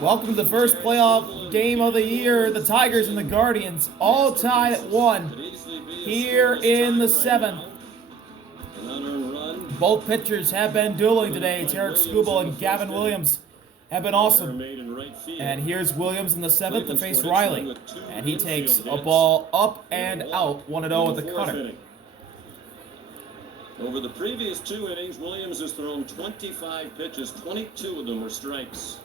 Welcome to the first playoff game of the year. The Tigers and the Guardians all tied at 1 here in the 7th. Both pitchers have been dueling today. Tarik Skubal and Gavin Williams have been awesome. And here's Williams in the 7th to face Riley. And he takes a ball up and out, 1-0 with the cutter. Over the previous 2 innings, Williams has thrown 25 pitches. 22 of them were strikes.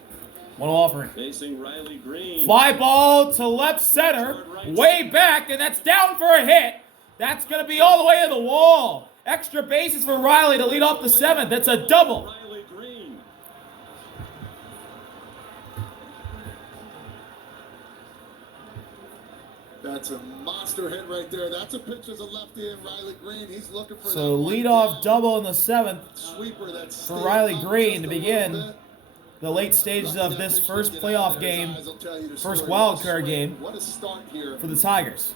One offering. Facing Riley Green. Fly ball to left center, way back, and that's down for a hit. That's going to be all the way to the wall. Extra bases for Riley to lead off the 7th. That's a double. Riley Green. That's a monster hit right there. That's a pitch as a lefty in Riley Green. He's looking for So leadoff double in the 7th sweeper that's for Riley Green to begin the late stages of this first playoff game, first wild card game What a start here for the Tigers.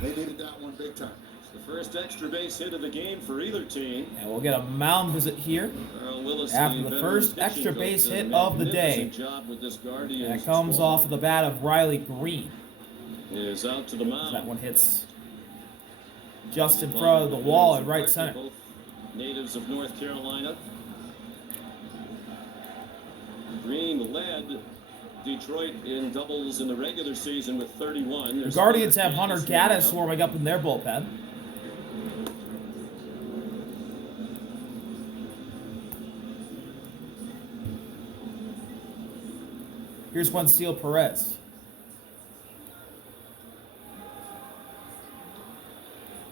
They needed that one big time. It's the first extra base hit of the game for either team. And we'll get a mound visit here after the first extra base hit of the day. That comes off of the bat of Riley Green. Is out to the mound. That one hits just in front of the wall at right center. Natives of North Carolina. Green led Detroit in doubles in the regular season with 31. The Guardians have Hunter Gaddis warming up in their bullpen. Here's Juancil Perez.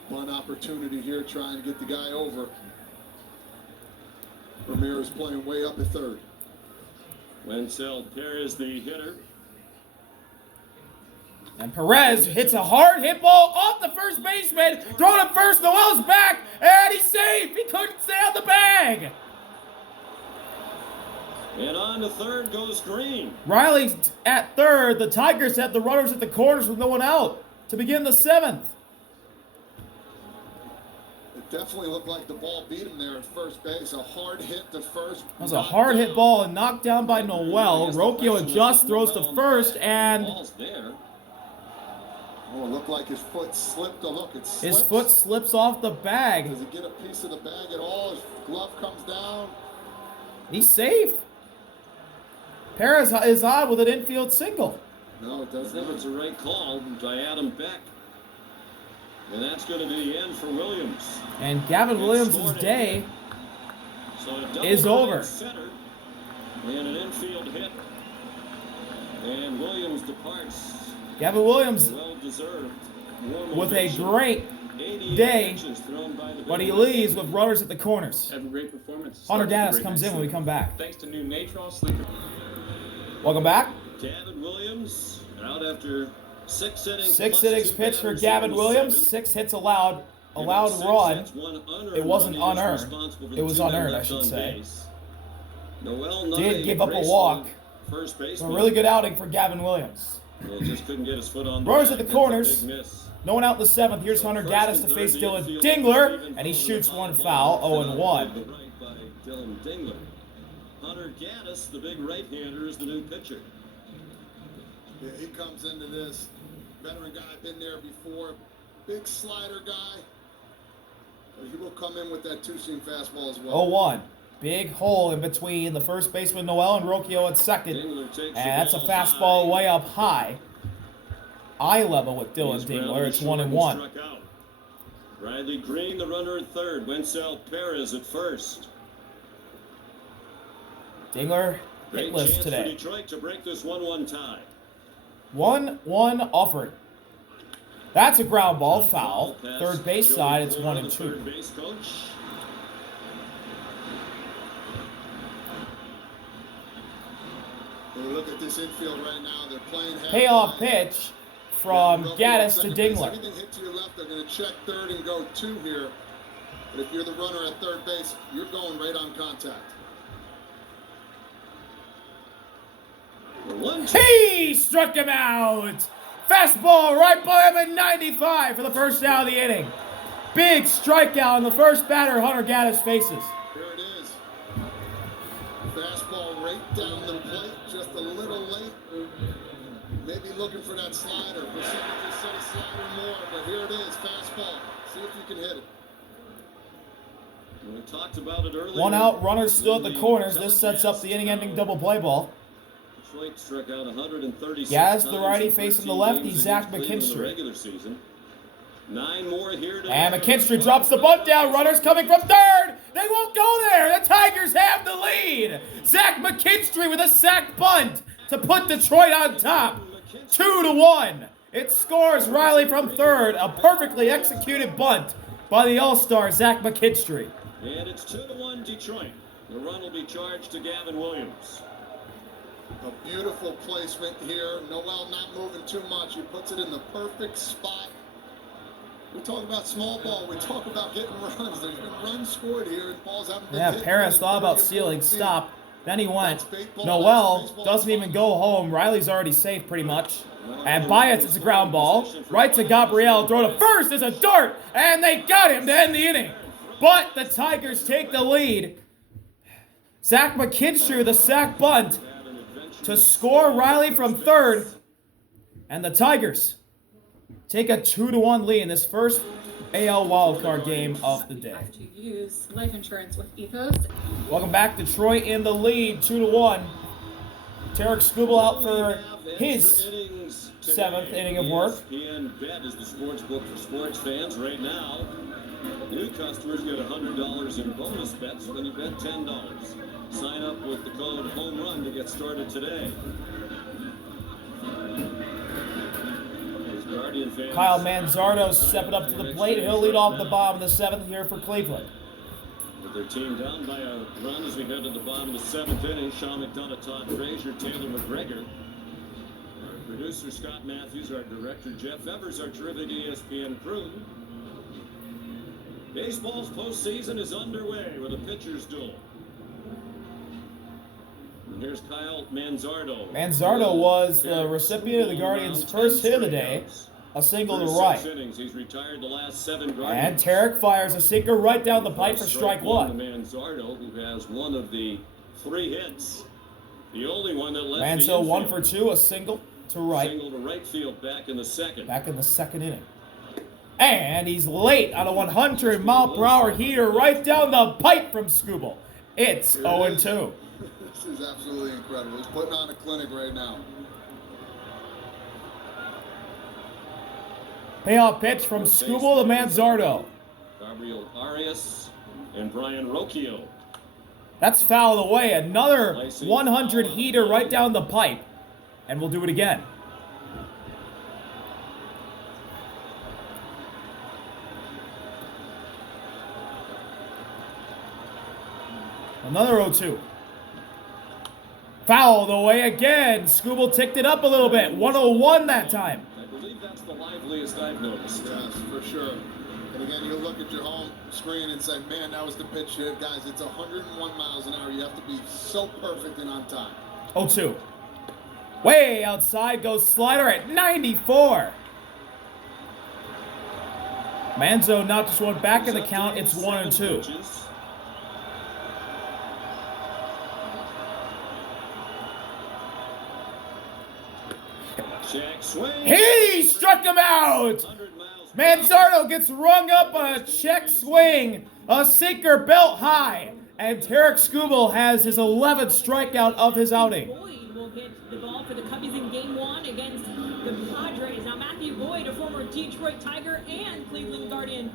One opportunity here trying to get the guy over. Ramirez playing way up at third. Wencel Perez, the hitter. And Perez hits a hard hit ball off the first baseman. Thrown at first, Noel's back, and he's safe. He couldn't stay on the bag. And on to third goes Green. Riley's at third. The Tigers have the runners at the corners with no one out to begin the 7th. Definitely looked like the ball beat him there at first base. A hard hit to first. That was a hard hit ball and knocked down by Noel. Rocchio adjusts, throws to first, and Ball's there. Oh, it looked like his foot slipped. A look, it slips. His foot slips off the bag. Does he get a piece of the bag at all? His glove comes down. He's safe. Perez is on with an infield single. No, it I doesn't. think it's a right call by Adam Beck. And that's going to be the end for Williams. And Gavin Williams' day is over. Center, and an infield hit. And Williams departs. Gavin Williams Well-deserved. with a great day, but he leaves with runners at the corners. Have a great performance. Hunter Gaddis comes in when we come back. Thanks to new Natron Sleeper. Welcome back. Gavin Williams out after 6 innings. 6 innings pitched for Gavin Williams. 6 hits allowed run. It wasn't unearned. It was unearned, I should say. Did give up a walk. First base. A really good outing for Gavin Williams. Just couldn't get his foot on the Runners bag. at the corners. It's a big miss. No one out in the 7th. Here's Hunter Gaddis to face Dylan Dingler, and he shoots one foul, 0-1. Right by Dylan Dingler. Hunter Gaddis, the big right-hander, is the new pitcher. Yeah, he comes into this. Veteran guy, been there before. Big slider guy. But he will come in with that two-seam fastball as well. 0-1. Big hole in between the first baseman Noel and Rocchio at second. And that's a fastball way up high. Eye level with Dylan Dingler. It's 1-1. Riley Green, the runner at third. Wencel Perez at first. Dingler Great hitless chance today. for Detroit to break this 1-1 tie. 1-1 offering. That's a ground ball foul. Third base side, it's 1-2. Third base coach. Look at this infield right now. They're playing half Payoff line. pitch from Gaddis to Dingler. Everything hit to your left, they're going to check third and go 2 here. But if you're the runner at third base, you're going right on contact. He struck him out. Fastball right by him at 95 for the first out of the inning. Big strikeout on the first batter Hunter Gaddis faces. Here it is. Fastball right down the plate, just a little late. Maybe looking for that slider. Percentages said a slider more, but here it is, fastball. See if you can hit it. We talked about it earlier. 1 out, runners still at the corners. This sets up the inning-ending double play ball. Detroit struck out 136 Gaz, the times righty, in facing the 13 lefty, games Zach against Cleveland in the McKinstry. regular season. 9 more here today. And McKinstry drops the bunt down. Runners coming from third. They won't go there. The Tigers have the lead. Zach McKinstry with a sac bunt to put Detroit on top. 2-1. It scores Riley from third. A perfectly executed bunt by the All-Star, Zach McKinstry. And it's 2-1 Detroit. The run will be charged to Gavin Williams. A beautiful placement here. Noel not moving too much. He puts it in the perfect spot. We talk about small ball. We talk about getting runs. There's been runs scored here, and balls haven't been hit. Perez thought about stealing. Stop. Then he went. Noel doesn't even go home. Riley's already safe pretty much. And Baez is a ground ball. Right to Gabriel. Throw to first is a dart. And they got him to end the inning. But the Tigers take the lead. Zach McKinstry with a sac bunt to score Riley from third. And the Tigers take a 2-1 lead in this first AL wildcard game of the day. Have to use life insurance with Ethos. Welcome back. Detroit in the lead, 2-1. Tarik Skubal out for his 7th inning of work. ESPN Bet is the sports book for sports fans right now. New customers get $100 in bonus bets when you bet $10. Sign up with the code HOMERUN to get started today. Kyle Manzardo stepping up to the plate. He'll lead off the bottom of the 7th here for Cleveland. With their team down by a run as we head to the bottom of the 7th inning, Sean McDonough, Todd Frazier, Taylor McGregor. Our producer, Scott Matthews, our director, Jeff Evers, our terrific ESPN crew. Baseball's postseason is underway with a pitcher's duel. And here's Kyle Manzardo. Manzardo was the recipient of the Guardians' first hit of the day, a single to right. Innings, he's retired the last 7 And Guardians. Tarik fires a sinker right down the pipe for strike one. Manzardo, who has one of the 3 hits, the only one that left Manzo the 1 for 2, a single to right. Single to right field back in the 2nd. Back in the 2nd inning. And he's late on a 100-mile-per-hour heater right down the pipe from Skubal. It's 0-2. This is absolutely incredible. He's putting on a clinic right now. Payoff pitch from Skubal to Manzardo. Gabriel Arias and Brian Rocchio. That's fouled away. Another 100 heater right down the pipe. And we'll do it again. Another 0-2. Fouled away again. Skubal ticked it up a little bit. 101 that time. I believe that's the liveliest I've noticed. Yes, for sure. And again, you look at your home screen and say, man, that was the pitch hit. Guys, it's 101 miles an hour. You have to be so perfect and on time. 0-2. Way outside goes slider at 94. Manzo not just one back in the count. It's 1-2. He struck him out! Manzardo gets rung up on a check swing, a sinker belt high, and Tarik Skubal has his 11th strikeout of his outing. Boyd will get the ball for the Cubbies in Game 1 against the Padres. Now Matthew Boyd, a former Detroit Tiger and Cleveland Guardian,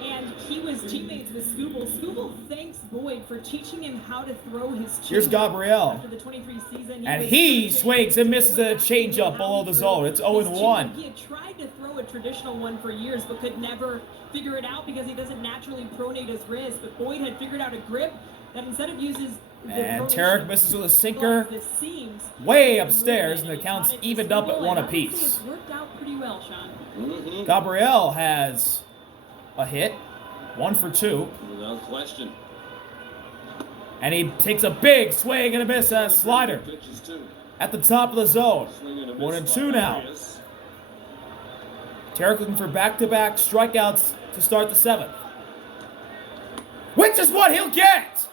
and he was teammates with Skubal. Skubal thanks Boyd for teaching him how to throw his changeup. Here's Gabriel. After the 23 season, And he swings and misses a changeup below the zone. It's 0-1. He had tried to throw a traditional one for years, but could never figure it out because he doesn't naturally pronate his wrist. But Boyd had figured out a grip that instead of uses And Tarik misses with a sinker the seams way upstairs, and the count's evened up at 1 apiece. It's worked out pretty well, Sean. Gabriel has a hit, 1 for 2. Without question. And he takes a big swing and a miss at a slider Pitches too. at the top of the zone. Swing and a miss 1-2 by now. Arias. Tarik looking for back-to-back strikeouts to start the 7th. Which is what he'll get!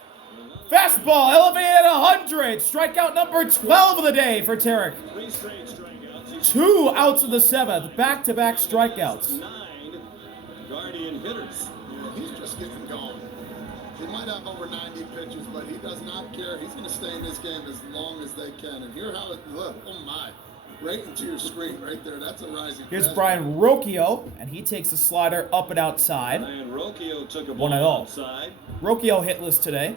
Fastball elevated at 100. Strikeout number 12 of the day for Tarik. 3 straight strikeouts. 2 outs in the 7th. Back-to-back strikeouts. 9 Guardian hitters. Yeah, he's just getting going. He might have over 90 pitches, but he does not care. He's going to stay in this game as long as they can. And here's how it looks. Oh, my. Right into your screen right there. That's a rising. Here's fastball. Brian Rocchio, and he takes a slider up and outside. And Rocchio took a 1-0. ball outside. Rocchio hitless today.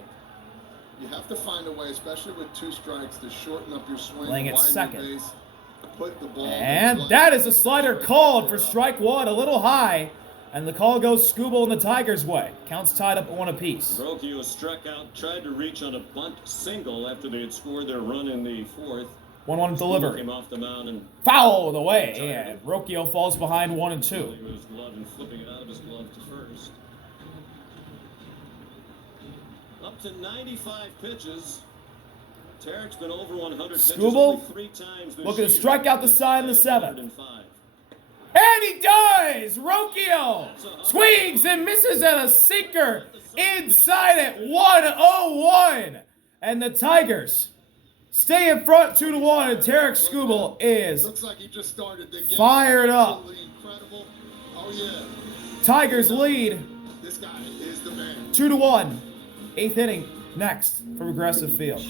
You have to find a way, especially with 2 strikes, to shorten up your swing. Playing at widen second. your base, put the ball And in play. that is a slider called for strike 1, a little high. And the call goes Skubal in the Tigers' way. Counts tied up at 1 apiece. Rocchio struck out, tried to reach on a bunt single after they had scored their run in the 4th. 1-1 delivery. Came off the mound and Foul away, and Rocchio falls behind 1 and 2. with his glove and flipping it out of his glove to first. Up to 95 pitches. Tarik's been over 100 pitches Skubal only 3 times this looking to year. strike out the side in the 7th. 105. And he does! Rocchio swings and misses at a sinker inside at 101. And the Tigers stay in front 2-1. And Tarik Skubal is Looks like he just started the game. fired up. Absolutely incredible. Oh, yeah. Tigers lead This guy is the man. 2-1. 8th inning next from Aggressive Field.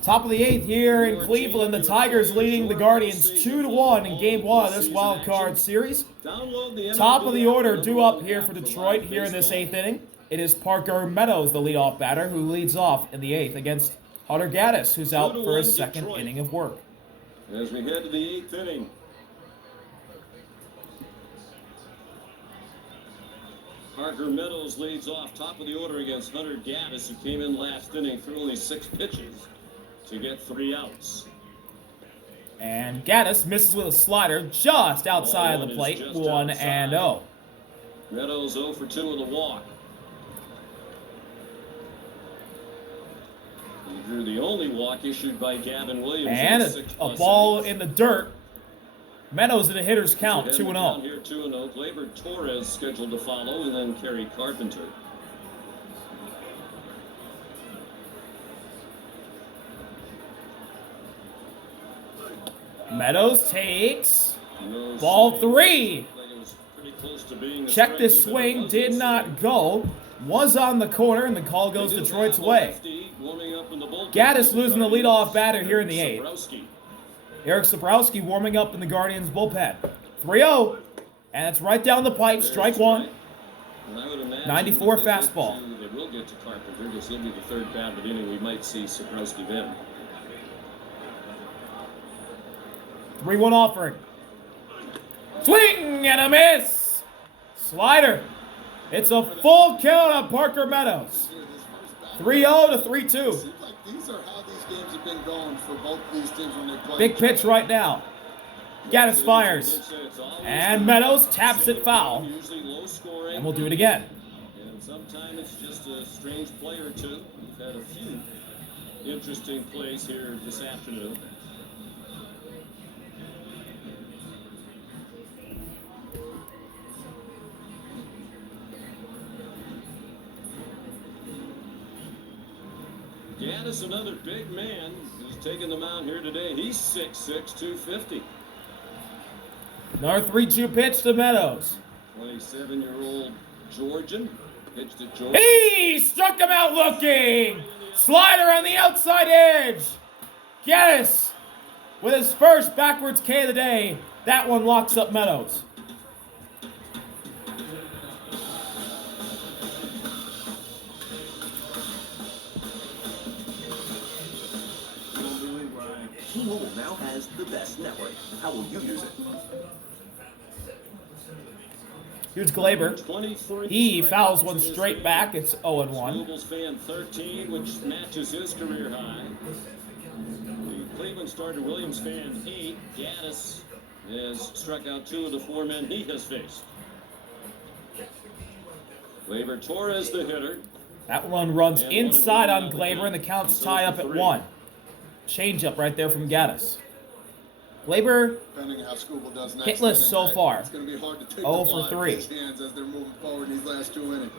Top of the 8th here in Cleveland. The Tigers leading the Guardians 2-1 in Game 1 of this wild card series. Download the Top of the MLB order app due up here for for Detroit live here in this baseball. 8th inning. It is Parker Meadows, the leadoff batter, who leads off in the 8th against Hunter Gaddis, who's out for his 2nd Detroit. inning of work. As we head to the 8th inning. Parker Meadows leads off top of the order against Hunter Gaddis, who came in last inning through only 6 pitches to get 3 outs. And Gaddis misses with a slider just outside of the plate, 1-0. Meadows 0 for 2 with a walk. He drew the only walk issued by Gavin Williams. And in a 6+ ball innings. in the dirt. Meadows in a hitter's count, Again, the count 2-0. Here 2-0. Gleyber Torres scheduled to follow, and then Kerry Carpenter. Meadows takes No ball swing. 3. Like it was pretty close to being a Check strike, this even swing, though it did wasn't. not go. Was on the corner, and the call goes They do Detroit's have a way. lefty warming up in the bullpen. Gaddis losing the leadoff batter here in the 8th. Sabrowski. Eric Sabrowski warming up in the Guardians bullpen. 3-0. And it's right down the pipe, strike 1. And I would imagine 94 when they get fastball. They will get to Carpenter because he'll be the 3rd bat of the inning. We might see Sabrowski then. 3-1 offering. Swing and a miss. Slider. It's a full count on Parker Meadows. 3-0 to 3-2. Seems like these are how these games have been going for both these teams when they play. Big pitch right now. Gaddis fires. And Meadows taps it foul. Usually low scoring. And we'll do it again. And sometimes it's just a strange play or two. We've had a few interesting plays here this afternoon. Gaddis, another big man, who's taking the mound here today. He's 6'6", 250. Another 3-2 pitch to Meadows. 27-year-old Georgian pitched at Georgia. He struck him out looking. Slider on the outside edge. Gaddis with his first backwards K of the day. That one locks up Meadows. T-Mobile now has the best network. How will you use it? Here's Gleyber. 23 He fouls one strikeouts in this straight game. back. It's 0-1. Skubals fan 13, which matches his career high. The Cleveland starter Williams fan 8. Gaddis has struck out 2 of the 4 men he has faced. Gleyber Torres, the hitter. That one runs inside on Gleyber, and the count's tied up at 1. Changeup right there from Gaddis. Gleyber Depending on how Skubal does next hitless inning, so right? far. It's going to be hard to take 0 the for ball out 3. of his hands as they're moving forward in these last 2 innings.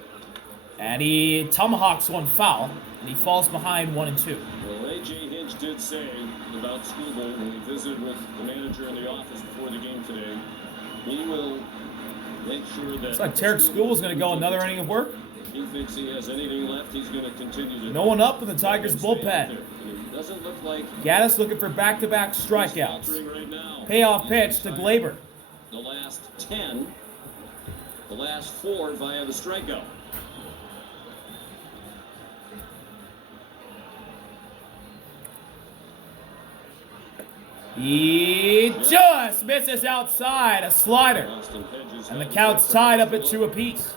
And he tomahawks one foul, and he falls behind 1-2. Well, A.J. Hinch did say about Skubal when he visited with the manager in the office before the game today, he will make sure that... Looks like Tarik Skubal's going to go another inning of work. If he thinks he has anything left, he's going to continue to... No one up in the Tigers bullpen. It doesn't look like... Gaddis looking for back-to-back strikeouts. Right now. Payoff pitch to Glaber. The last 10, the last 4 via the strikeout. He just misses outside, a slider. And the count's tied up at 2 apiece.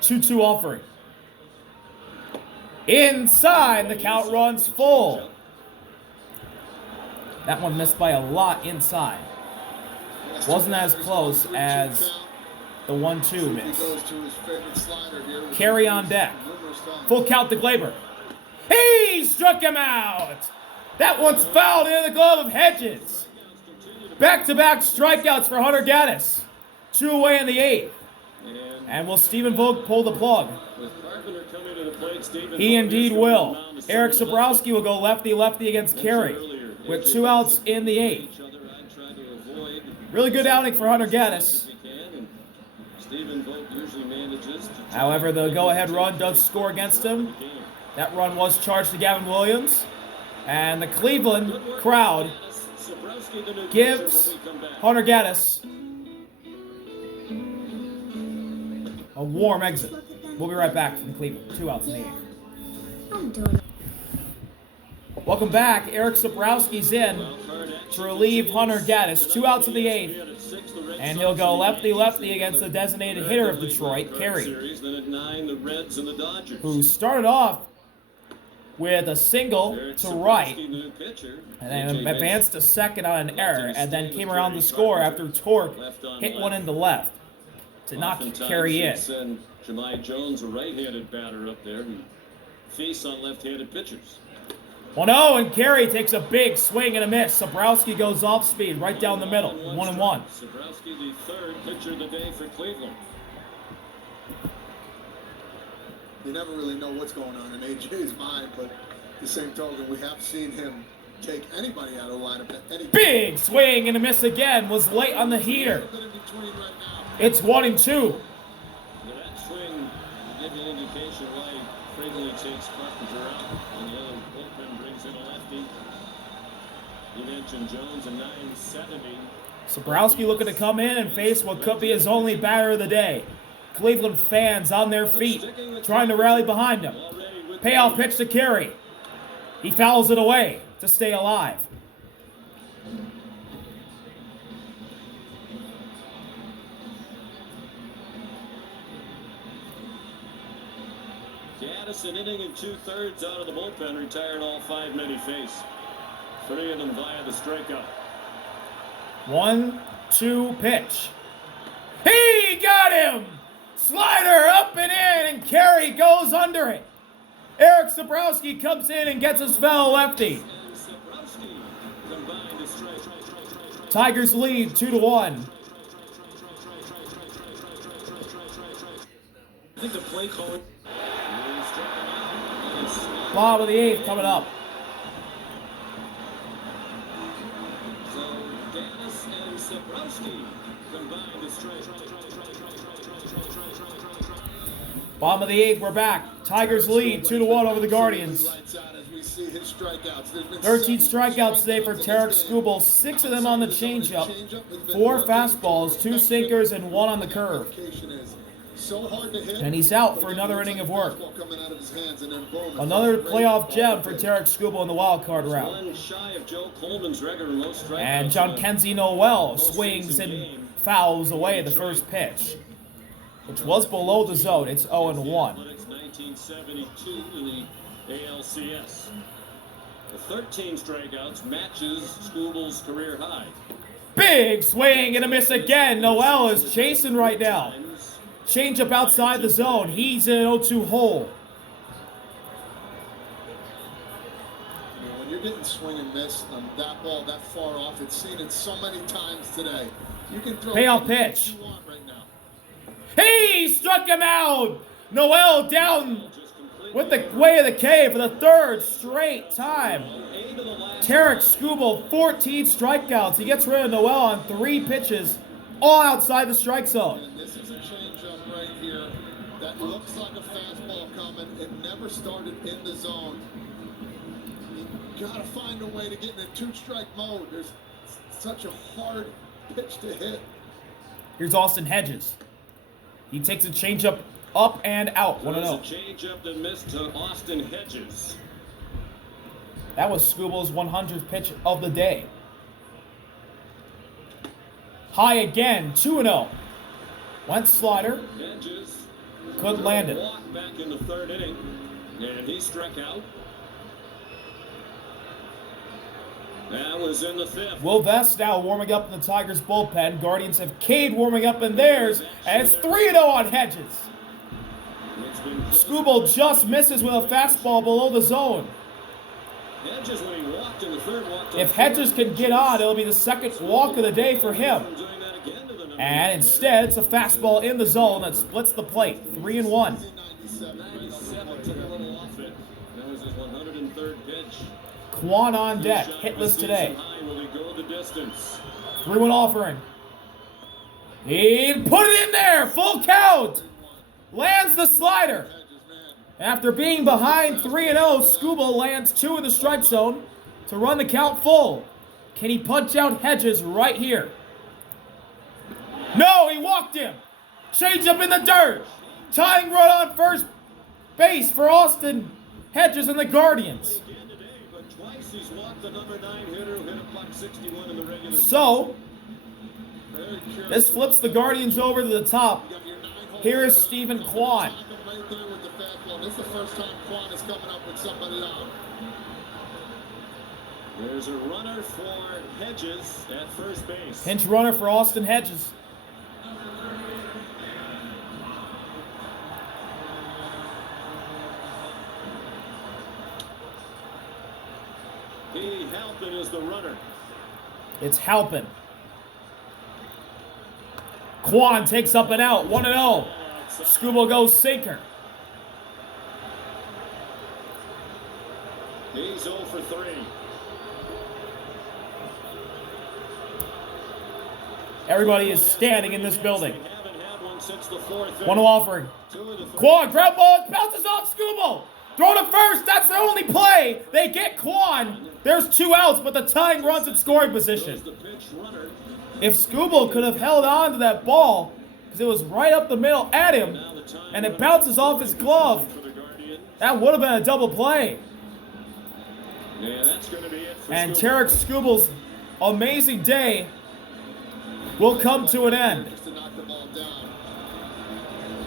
Two-two offering. Inside, the count runs full. That one missed by a lot inside. Wasn't as close as the 1-2 miss. Carry on deck. Full count to Glaber. He struck him out. That one's fouled into the glove of Hedges. Back-to-back strikeouts for Hunter Gaddis. 2 away in the 8th. And will Stephen Vogt pull the plug? He indeed will. Tarik Skubal will go lefty-lefty against Carey with 2 outs in the 8th. Really good outing for Hunter Gaddis. However, the go-ahead run does score against him. That run was charged to Gavin Williams. And the Cleveland crowd gives Hunter Gaddis a warm exit. We'll be right back from Cleveland. 2 outs in the 8th. Welcome back. Tarik Skubal in to relieve Hunter Gaddis. 2 outs in the 8th. And he'll go lefty-lefty against the designated hitter of Detroit, Carey, who started off with a single to right and then advanced to second on an error and then came around to score after Torque hit one in the left to knock Carey in. Jahmai Jones, a right-handed batter up there, who feasts on left-handed pitchers. 1-0, and Carey takes a big swing and a miss. Skubal goes off speed right down the middle. 1-1. Skubal, the 3rd pitcher of the day for Cleveland. You never really know what's going on in AJ's mind, but the same token, we have seen him take anybody out of the lineup at any big swing and a miss again. Was late on the heater. It's 1-2. That swing will give you an indication why frequently takes Carpenter out, and the other bullpen brings in a lefty. You mentioned Jones in 970. Skubal looking to come in and face what could be his only batter of the day. Cleveland fans on their feet, trying to rally behind him. Payoff pitch to Carey. He fouls it away to stay alive. Gaddis, an inning and 2/3 out of the bullpen, retired all 5 men he faced. 3 of them via the strikeout. 1-2 pitch. He got him! Slider up and in, and Carey goes under it. Tarik Skubal comes in and gets his fellow lefty. Tigers lead 2-1. I think the play calling. Bottom of the 8th coming up. So Gaddis and Skubal combined to strike. Bottom of the 8th, we're back. Tigers lead 2-1 over the Guardians. 13 strikeouts today for Tarik Skubal, 6 of them on the changeup, 4 fastballs, 2 sinkers, and 1 on the curve. And he's out for another inning of work. Another playoff gem for Tarik Skubal in the wild card round. And John Kenzie Noel swings and fouls away the first pitch, which was below the zone. It's 0-1. 1972 in the ALCS. The 13 strikeouts matches Skubal's career high. Big swing and a miss again. Noel is chasing right now. Change up outside the zone. He's in an 0-2 hole. When you're you're getting swing and miss on that ball that far off. It's seen it so many times today. You can throw Payoff anything pitch. you want right now. He struck him out. Noel down with the way of the K for the third straight time. Tarik Skubal, 14 strikeouts. He gets rid of Noel on 3 pitches, all outside the strike zone. And this is a changeup right here that looks like a fastball coming. It never started in the zone. You gotta find a way to get in a 2-strike mode. There's such a hard pitch to hit. Here's Austin Hedges. He takes a changeup up and out. 1-0. A changeup that missed to Austin Hedges. That was Skubal's 100th pitch of the day. High again, 2-0. Went slider, Hedges couldn't land it. walk back in the 3rd inning, and he struck out. That was in the 5th. Will Vest now warming up in the Tigers bullpen. Guardians have Cade warming up in theirs, and it's 3-0 on Hedges. It's been Skubal just misses with a fastball below the zone. Hedges when he walked in the 3rd walked. If Hedges can get on, it'll be the 2nd walk of the day for him. Doing that again to the number And instead, it's a fastball in the zone that splits the plate. 3-1. 97 took a little off it. That was his 103rd pitch. Quan on deck, hitless today. High, will he go the distance? 3-1 offering. He put it in there, full count. Lands the slider. After being behind 3-0, Skubal lands 2 in the strike zone to run the count full. Can he punch out Hedges right here? No, he walked him. Change up in the dirt. Tying run on first base for Austin Hedges and the Guardians. Again today, but twice he's walked the number 9 hitter who hit a buck 61 in the regular So, Very curious. this flips the Guardians over to the top. You got your 9-hole Here is hitter. Stephen Kwan. Right there with the fastball. This is the first time Kwan is coming up with somebody on. There's a runner for Hedges at first base. Pinch runner for Austin Hedges. He Halpin is the runner. It's Halpin. Quan takes up and out. 1-0. Skubal goes sinker. He's 0 for 3. Everybody is standing in this building. They haven't had one since the 4th. 1-0 offering. 2 of the 3. Quan, ground ball, it bounces off Skubal. Throw to first, that's their only play. They get Quan. There's 2 outs, but the tying run's in scoring position. The pitch runner. If Skubal could have held on to that ball, because it was right up the middle at him, Now the time and it bounces off his glove, for the Guardian. that would have been a double play. Yeah, that's going to be it for And Skubal. Tarik Skubal's amazing day will come to an end. Just to knock the ball down.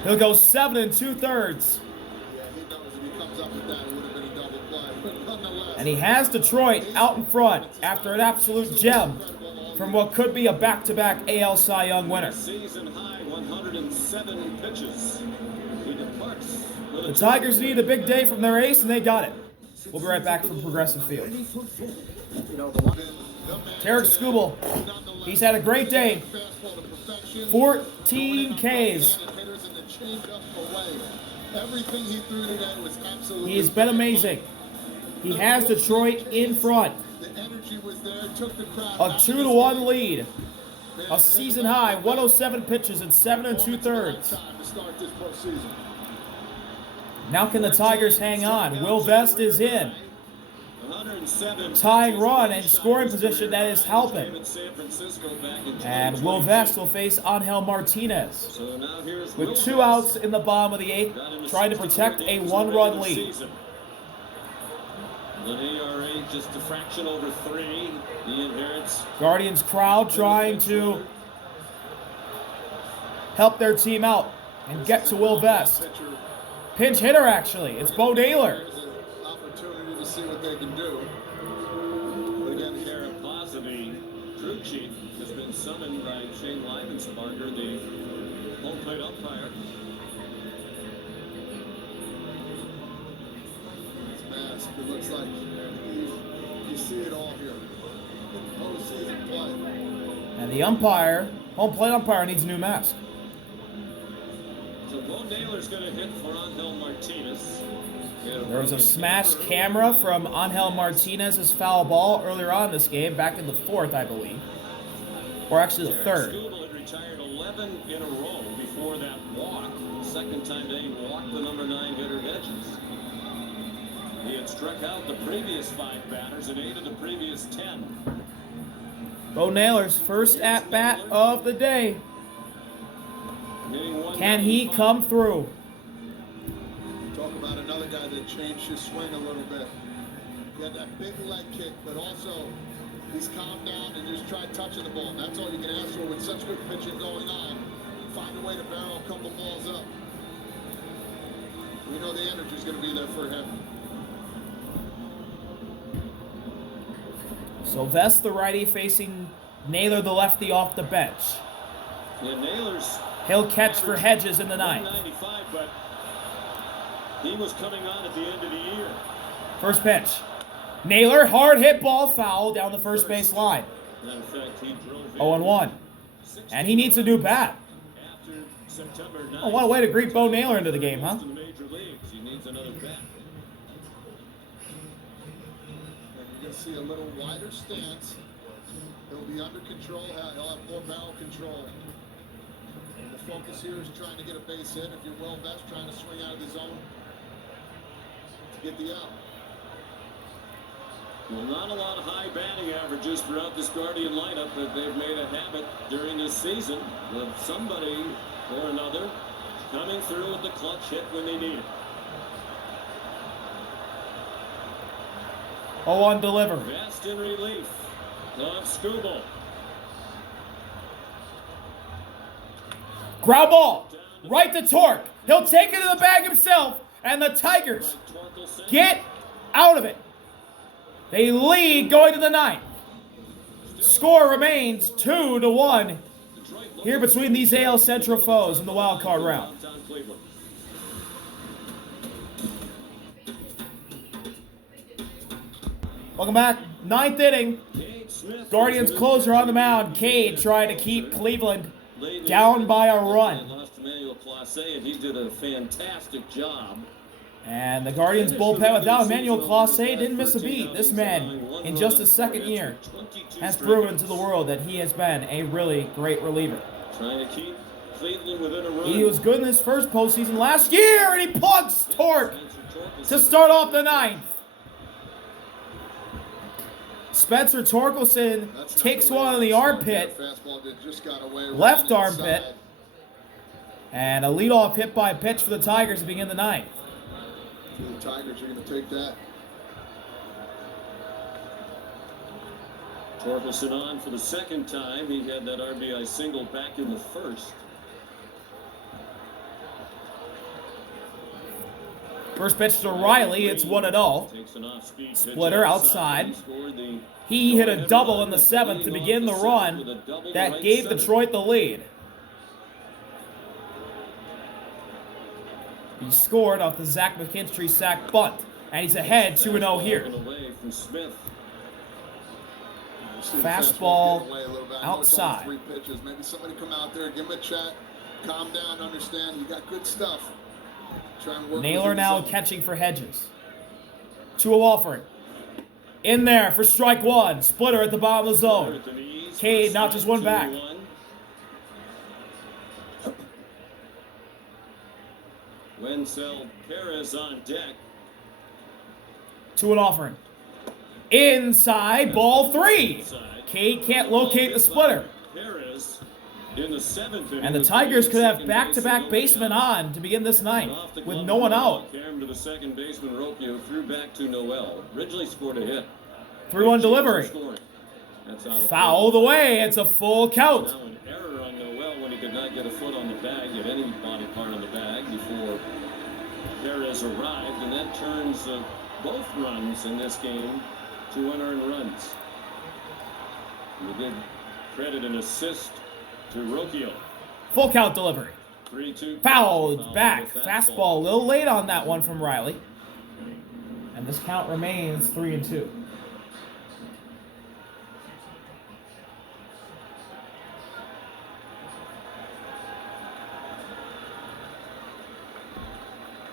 He'll go 7 2/3, Yeah, he knows if he comes up with that, it would have been a double play. But nonetheless, and he has Detroit out in front after an absolute gem from what could be a back-to-back AL Cy Young winner. Season high 107 pitches. He departs with The Tigers need a big day from their ace, and they got it. We'll be right back from Progressive Field. Tarik Skubal, he's had a great day. 14 Ks. Everything he threw today was absolutely. He's been amazing. He has Detroit in front. The energy was there, took the crowd. A 2-1 lead. A season high, 107 pitches in 7 2/3. Time to start this postseason. Now can the Tigers hang on? Will Vest is in. Tying run and scoring position, that is Halpin. And Will Vest will face Angel Martinez. With 2 outs in the bottom of the 8th, trying to protect a 1-run lead. The ERA just a fraction over 3. He inherits. Guardians crowd trying to help their team out and get to Will Vest. Pinch hitter, actually. It's Bo Naylor. There's an opportunity to see what they can do. But again, here, Carapazzi, crew chief, has been summoned by Shane Livensparger, the home plate umpire. mask, it looks like You see it all here. In postseason play. And the umpire, home plate umpire, needs a new mask. So Bo Naylor's going to hit for Angel Martinez. There was a smash camera from Angel Martinez's foul ball earlier on in this game, back in the 4th, I believe. Or actually the 3rd. Skubal had retired 11 in a row before that walk. Second time that he walked the number 9 hitter Hedges. He had struck out the previous 5 batters and 8 of the previous 10. Bo Naylor's first at-bat of the day. Can he come through? Talk about another guy that changed his swing a little bit. He had that big leg kick, but also he's calmed down and just tried touching the ball. That's all you can ask for with such good pitching going on. Find a way to barrel a couple balls up. We know the energy's going to be there for him. Sylvester, the righty, facing Naylor, the lefty, off the bench. Yeah, Naylor's He'll catch for Hedges in the 9th. 195, but he was coming on at the end of the year. First pitch. Naylor, hard hit ball, foul down the first base line. In fact, he drove 0-1. And he needs a new bat. after September 9th. Oh, what a way to greet Bo Naylor into the game, huh? To the major leagues. He needs another bat. And you're going to see a little wider stance. He'll be under control. He'll have more barrel control. And the focus here is trying to get a base hit. If you're well best, trying to swing out of the zone to get the out. Well, not a lot of high batting averages throughout this Guardian lineup, but they've made a habit during this season of somebody or another coming through with the clutch hit when they need it. 0-1 delivery. Best in relief of Skubal. Ground ball. Right to Torque. He'll take it to the bag himself. And the Tigers get out of it. They lead going to the 9th. Score remains 2-1 here between these AL Central foes in the wild card round. Welcome back. 9th inning. Guardians closer on the mound. Cade trying to keep Cleveland down by a run. Lost Emmanuel Clase, and he did a fantastic job. And the Guardians bullpen without Emmanuel Clase didn't miss a beat. This man, in just his 2nd year, has proven to the world that he has been a really great reliever. Trying to keep Cleveland within a run. He was good in his first postseason last year, and he plugs Torque to start off the 9th. Spencer Torkelson takes one in the armpit, left armpit, and a leadoff hit by pitch for the Tigers to begin the 9th. The Tigers are going to take that. Torkelson on for the 2nd time. He had that RBI single back in the 1st. First pitch to Riley, it's 1-0. Splitter outside. He hit a double in the 7th to begin the run that gave Detroit the lead. He scored off the Zach McKinstry sack bunt, and he's ahead 2-0 here. Fastball outside. 3 pitches. Maybe somebody come out there, give him a chat, calm down, understand you got good stuff. Try and work. Naylor now catching for Hedges. 2-0 offering. In there for strike 1. Splitter at the bottom of the zone. Cade notches one back. Wenzel Perez on deck. 2-0 offering. Inside, ball 3. Cade can't locate the splitter. Perez in the 7th inning. And the Tigers could have back-to-back basemen on to begin this 9th with no one out. Came to the second baseman, Ropio threw back to Noel. Ridgely scored a hit. 3-1 delivery. Fouled away. It's a full count. Now an error on Noel when he could not get a foot on the bag, get any body part on the bag before Perez arrived, and that turns both runs in this game to unearned runs. We did credit an assist to Rocchio. Full count delivery. 3-2. Fouled back. Fastball a little late on that one from Riley. And this count remains 3-2.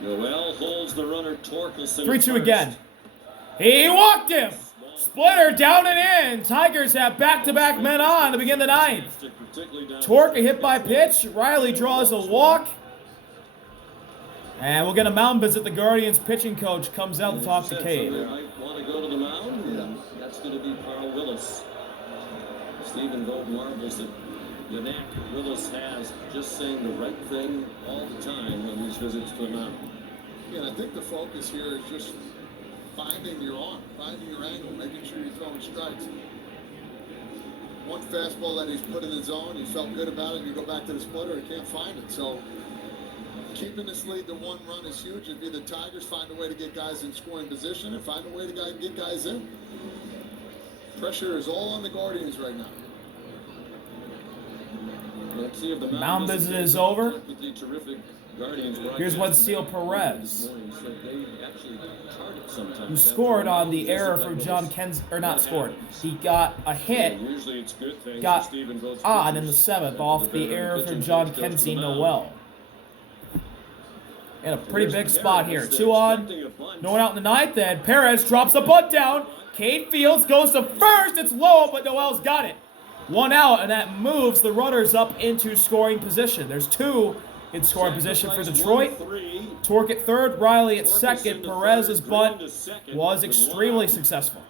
Noel holds the runner Torkelson. 3-2 again. He walked him. Splitter down and in. Tigers have back-to-back men on to begin the ninth. Torque a hit by pitch. Riley draws a walk. And we'll get a mound visit. The Guardians pitching coach comes out to talk to Cade. Might want to go to the mound. Yeah. That's going to be Carl Willis. Stephen Gold marvels that Yannick Willis has just saying the right thing all the time on these visits to the mound. Yeah, and I think the focus here is just finding your arm, finding your angle, making sure you're throwing strikes. One fastball that he's put in the zone, he felt good about it, you go back to the splitter, he can't find it. So keeping this lead to 1 run is huge. It'd be the Tigers find a way to get guys in scoring position and find a way to get guys in. Pressure is all on the Guardians right now. Let's see if the Mound visit is over. With the terrific Guardians Here's Juancio Perez, who who scored on the error from John Kens, or not scored. He got a hit, got on in the 7th off the error from John Kenzie Noel. In a pretty big spot here. 2 on, no one out in the 9th, and Perez drops a bunt down. Cade Fields goes to first. It's low, but Noel's got it. 1 out, and that moves the runners up into scoring position. There's 2 in scoring position for Detroit. Torque at 3rd, Riley at 2nd. Perez's bunt was extremely successful.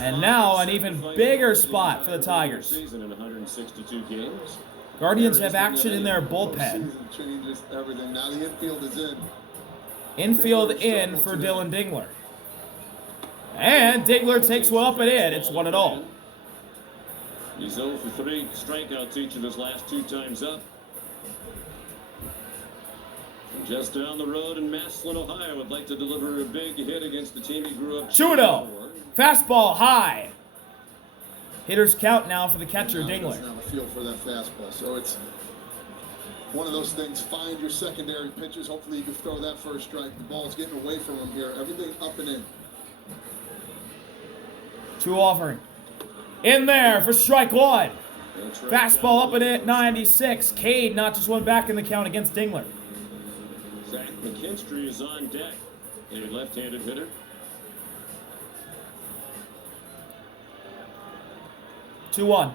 And now an even bigger spot for the Tigers. Guardians have action in their bullpen. Changes everything. Now the infield is in. Infield in for Dylan Dingler. And Dingler takes one up and in. It's 1-0. He's 0 for 3 strikeouts each of his last 2 times up. And just down the road in Massillon, Ohio, would like to deliver a big hit against the team he grew up 2-0. Fastball high. Hitters count now for the catcher, Dingler. Dingler. Doesn't have a feel for that fastball, so it's one of those things. Find your secondary pitches. Hopefully you can throw that first strike. The ball's getting away from him here. Everything up and in. 2 offering. In there for strike 1. Fastball up and in at 96. Cade not just one back in the count against Dingler. Zach McKinstry is on deck. A left-handed hitter. 2-1.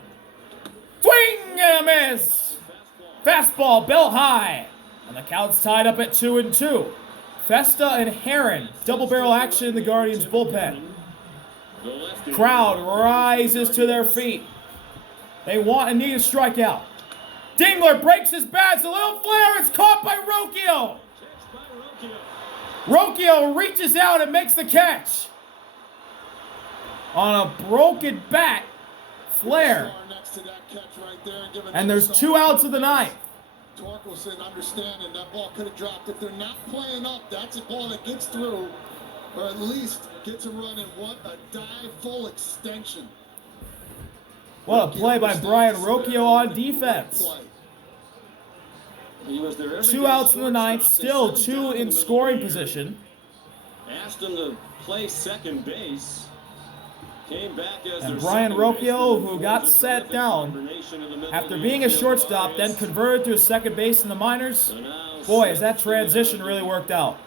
Swing and a miss. Fastball belt high. And the count's tied up at 2-2. Festa and Heron. Double barrel action in the Guardians bullpen. Crowd rises to their feet. They want and need a strikeout. Dingler breaks his bat. It's a little flare. It's caught by Rocchio. Rocchio reaches out and makes the catch. On a broken bat. Flare. And there's 2 outs of the 9th. Torkelson understanding that ball could have dropped. If they're not playing up, that's a ball that gets through, or at least gets a run. And what a dive full extension. What a play by Brian Rocchio on defense. 2 outs in the 9th, still 2 in scoring position. Asked him to play second base. Came back as and Brian Rocchio, who got set down after being a shortstop, then converted to a second base in the minors. Boy, has that transition really worked out.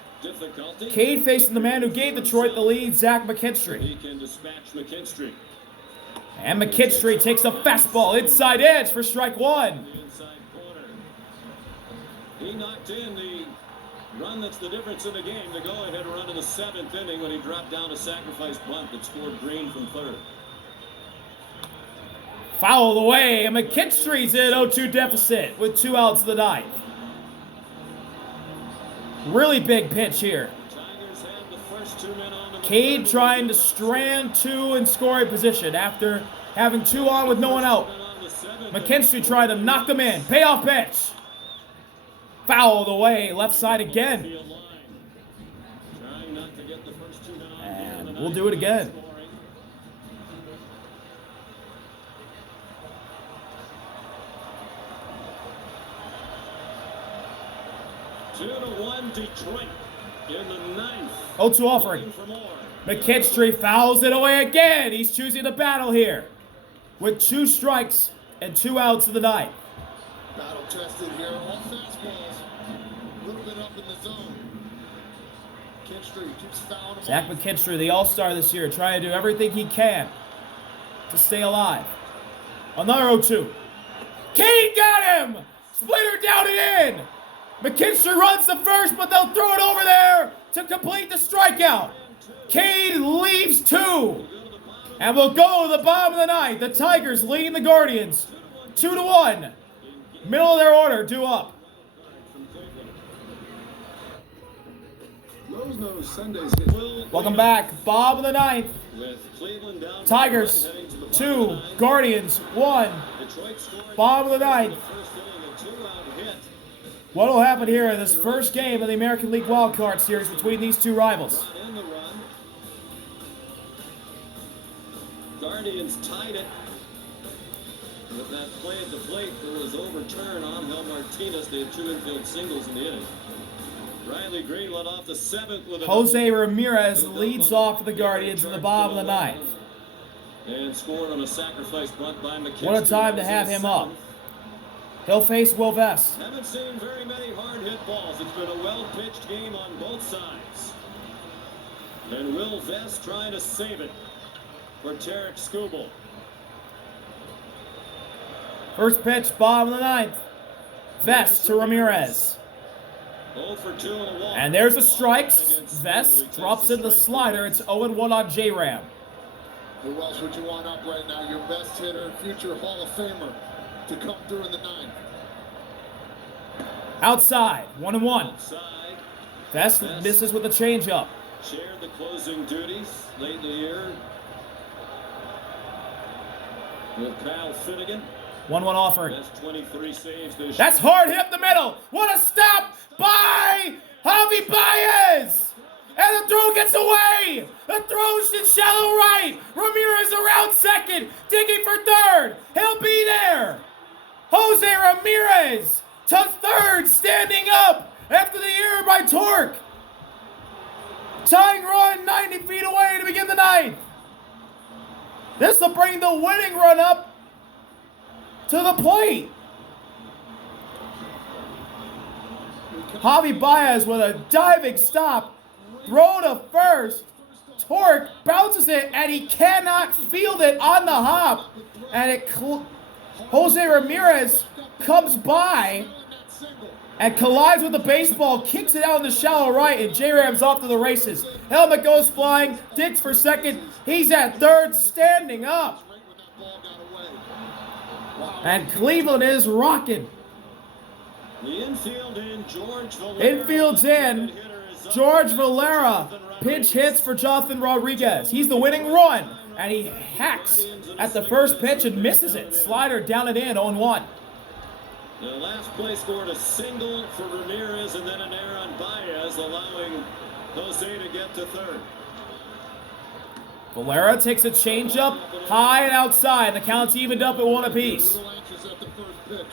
Cade facing the man who gave Detroit the lead, Zach McKinstry. And McKinstry takes a fastball inside edge for strike 1. He knocked in the run that's the difference in the game. The go-ahead run in the 7th inning when he dropped down a sacrifice bunt that scored Green from 3rd. Foul away, and McKinstry's in 0-2 deficit with 2 outs of the 9th. Really big pitch here. Cade trying to strand 2 in scoring position after having 2 on with no one out. McKinstry trying to knock him in. Payoff pitch. Fouled away, left side again. And we'll do it again. Two to 1 Detroit in the 9th. 0-2 offering. McKinstry fouls it away again. He's choosing the battle here with 2 strikes and 2 outs of the 9th. Battle tested here, all fastballs. little bit up in the zone. McKinstry keeps fouling him Zach off. McKinstry, the all-star this year, trying to do everything he can to stay alive. Another 0-2. Kane got him! Splitter down and in! McKinstry runs the first, but they'll throw it over there to complete the strikeout. Kane leaves 2. And we'll go to the bottom of the ninth. The Tigers leading the Guardians 2-1. Middle of their order, due up. Welcome back. Bottom of the ninth. Tigers 2, Guardians 1. Bottom of the ninth. What will happen here in this first game of the American League Wild Card Series between these two rivals? Guardians tied it with that play at the plate that was overturned on Angel Martinez. They had 2 infield singles in the inning. Riley Green led off the 7th with a Jose Ramirez leads off for the Guardians in the bottom of the ninth. And scored on a sacrifice bunt by McKinstry. What a time to have him up. He'll face Will Vest. Haven't seen very many hard hit balls. It's been a well-pitched game on both sides. And Will Vest trying to save it for Tarik Skubal. First pitch, bottom of the ninth. Vest to Ramirez. 0 for 2 and a walk. And there's the strikes. Vest drops in the slider. It's 0-1 on J-Ram. Who else would you want up right now? Your best hitter, future Hall of Famer, to come through in the ninth. Outside, 1-1. Outside. Vest misses with a changeup. Shared the closing duties late in the year with Kyle Finnegan. 1-1 offering. That's 23 saves this That's hard hit up the middle. What a stop by Javi Baez. And the throw gets away. The throw's in shallow right. Ramirez around second, digging for third. He'll be there. Jose Ramirez to third, standing up after the error by Torque. Tying run 90 feet away to begin the ninth. This will bring the winning run up to the plate. Javi Baez with a diving stop. Throw to first. Torque bounces it, and he cannot field it on the hop. And Jose Ramirez comes by and collides with the baseball, kicks it out in the shallow right, and J-Ram's off to the races. Helmet goes flying, digs for second. He's at third, standing up. And Cleveland is rocking. The infield in George Valera. Infield's in. George Valera pinch hits for Jonathan Rodriguez. He's the winning run, and he hacks at the first pitch and misses it. Slider down and in, 0-1. The last play scored a single for Ramirez and then an error on Baez, allowing Jose to get to third. Valera takes a changeup high and outside. The count's evened up at 1 apiece. A little anxious at the first pitch.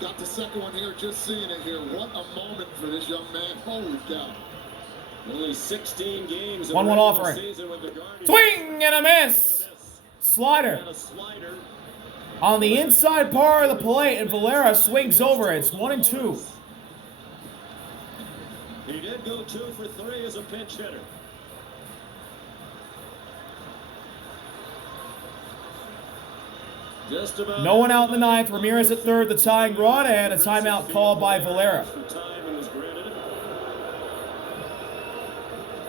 Got the second one here, just seeing it here. What a moment for this young man. Holy cow. Only 16 games in 1-1 the regular offering. season with the Guardians. Swing and a miss. Slider And a slider. on the inside part of the plate, and Valera swings over it. It's 1-2. He did go 2 for 3 as a pinch hitter. Just about No one out in the ninth. Ramirez at third, the tying run, and a timeout called by Valera. For time and was granted it.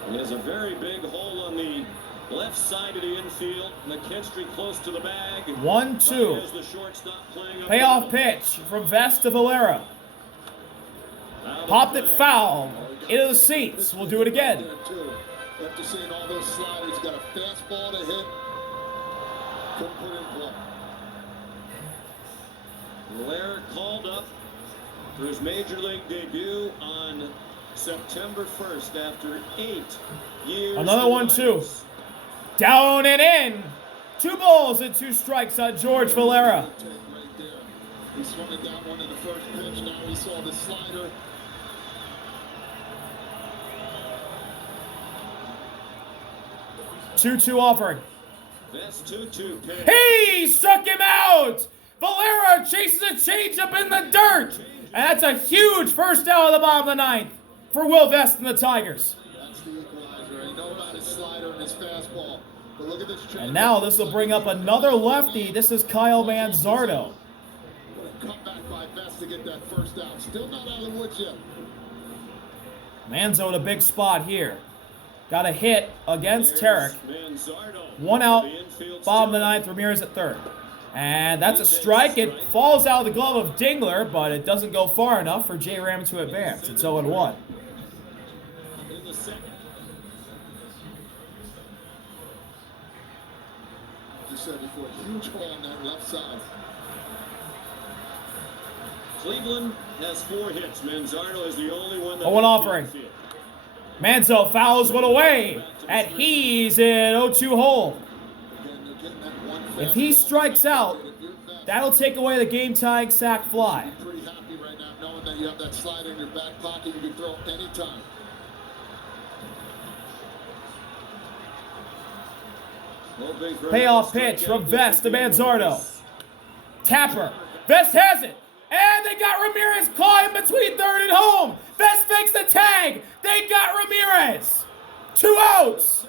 He has a very big hole on the left side of the infield. McKinstry close to the bag. 1-2. Baez, the shortstop, playing up Payoff the middle. pitch from Vest to Valera. Out of Popped it play. foul into the seats. We'll do it again. There, too. After seeing all those sliders, got a fastball to hit. Couldn't put in play. Valera called up for his major league debut on September 1st after 8 years. Another in 1-2. Minors. Down and in. 2 balls and 2 strikes on George Valera. Take right there. He swung it down one in the first pitch. Now he saw the slider. Two offering. That's 2-2 pitch. He struck him out. Valera chases a changeup in the dirt. And that's a huge first out of the bottom of the ninth for Will Vest and the Tigers. That's the equalizer. I know about his slider and his fastball. But look at this change. And now this will bring up another lefty. This is Kyle Manzardo. What a comeback by Vest to get that first out. Still not out of the woods yet. Manzo in a big spot here. Got a hit against Tarik. 1 out, bottom of the ninth, Ramirez at third. And that's a strike. It falls out of the glove of Dingler, but it doesn't go far enough for J. Ram to advance. It's 0-1. In the second. You said before, huge hole on that left side. Cleveland has 4 hits. Manzardo is the only one that 0-1 offering. Manzo fouls one away, and he's in 0-2 hole. Again, they're getting that one If fast he ball. strikes out, If you're Vest, that'll take away the game-tying sac fly. you're pretty happy right now knowing that you have that slider in your back pocket. You can throw anytime. Payoff pitch from Vest to Manzardo. Tapper. Vest has it. And they got Ramirez caught in between third and home. Vest fakes the tag. They got Ramirez. 2 outs.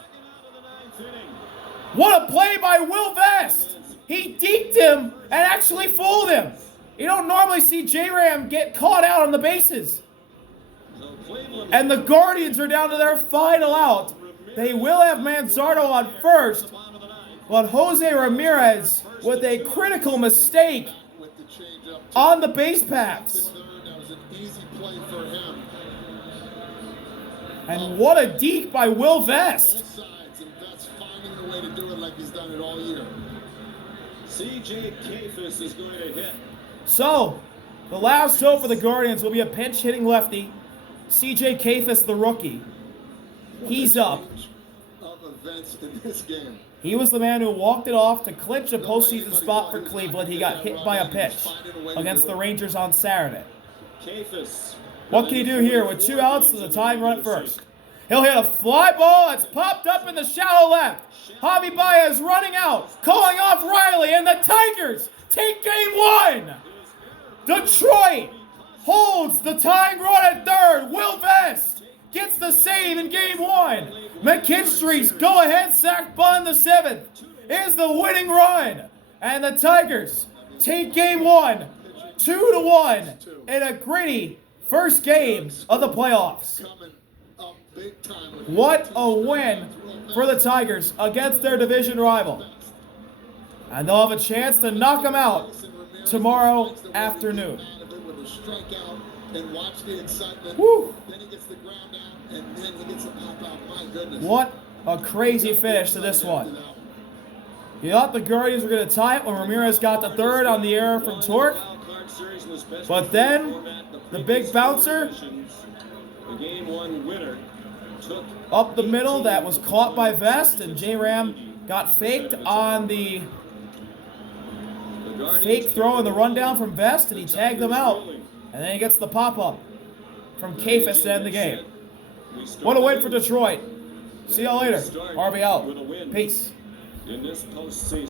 What a play by Will Vest. He deked him and actually fooled him. You don't normally see J-Ram get caught out on the bases. And the Guardians are down to their final out. They will have Manzardo on first, but Jose Ramirez with a critical mistake With the change up on the base paths. third, that was an easy play for him. And what a deke by Will Vest. Both sides, and Vest finding the way to do it like he's done it all year. C.J. Kafis is going to hit. So, the last hope for the Guardians will be a pinch-hitting lefty, C.J. Kafis, the rookie. He's up. Of events in this game. He was the man who walked it off to clinch a postseason spot for Cleveland. He got hit by a pitch against the Rangers on Saturday. Kafis. What can he do here with 2 outs and the tying run at first? He'll hit a fly ball that's popped up in the shallow left. Javi Baez running out, calling off Riley, and the Tigers take game 1. Detroit holds the tying run at third. Will Vest gets the save in game 1. McKinstry's go-ahead sac bunt in the 7th is the winning run. And the Tigers take game 1, 2-1 in a gritty first game of the playoffs. Coming up big time with What a win for the Tigers against their division rival. And they'll have a chance to knock them out tomorrow afternoon. With a strikeout and watch the excitement. Woo! Then he gets the ground out and then he gets a pop out. My goodness. What a crazy finish to this one. You thought the Guardians were going to tie it when Ramirez got the third on the error from Torque. But then, the big bouncer The game 1 winner took up the middle that was caught by Vest, and J-Ram got faked on the fake throw in the rundown from Vest, and he tagged them out. And then he gets the pop-up from Kafis to end the game. What a win for Detroit. See y'all later. RBI out. Peace. in this postseason.